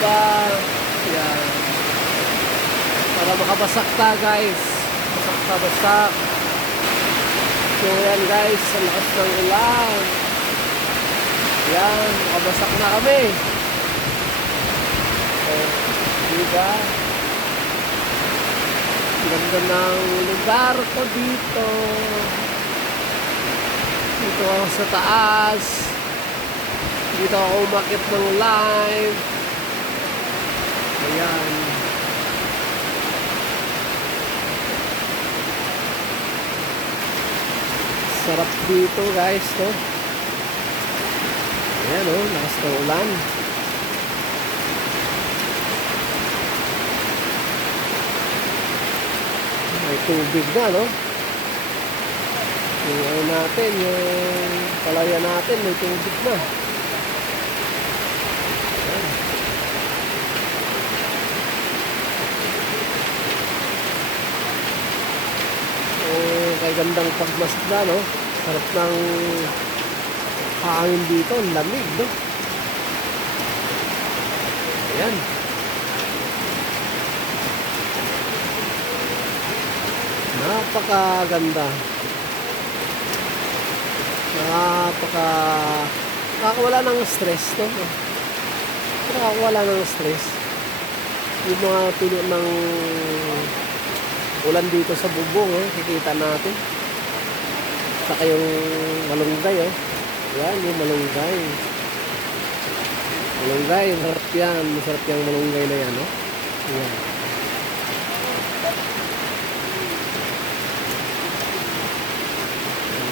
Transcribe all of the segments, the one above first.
pa. Yan. Para makabasak ta guys. Basak. So yan guys, sa lakas ng ulan. Yan, makabasak na kami. Diba? Ganda ng lugar ko dito. Dito ako sa taas. Dito ako umakit ng live. Ayan. Sarap dito guys, no? Ayan, oh, lakas ng ulan. May tubig na, no? Yung ano natin, yung palaya natin, may tubig na. Ayan. Oh, kay gandang pagmasda, no? Sarap ng hangin dito, ang lamig, no? Ayan. Napakaganda. Nakakawala ng stress, no? Nakakawala ng stress. Yung mga tulo ng ulan dito sa bubong, kikita natin. Saka yung malunggay, yan, yung malunggay. Malunggay, masarap yan. Masarap yung malunggay na yan, no? Yan.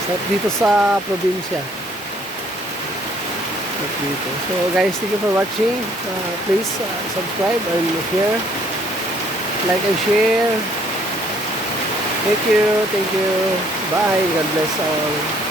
Sarap dito sa probinsya. Sarap dito. So guys, thank you for watching. Please subscribe and share. Like and share. Thank you. Bye. God bless all.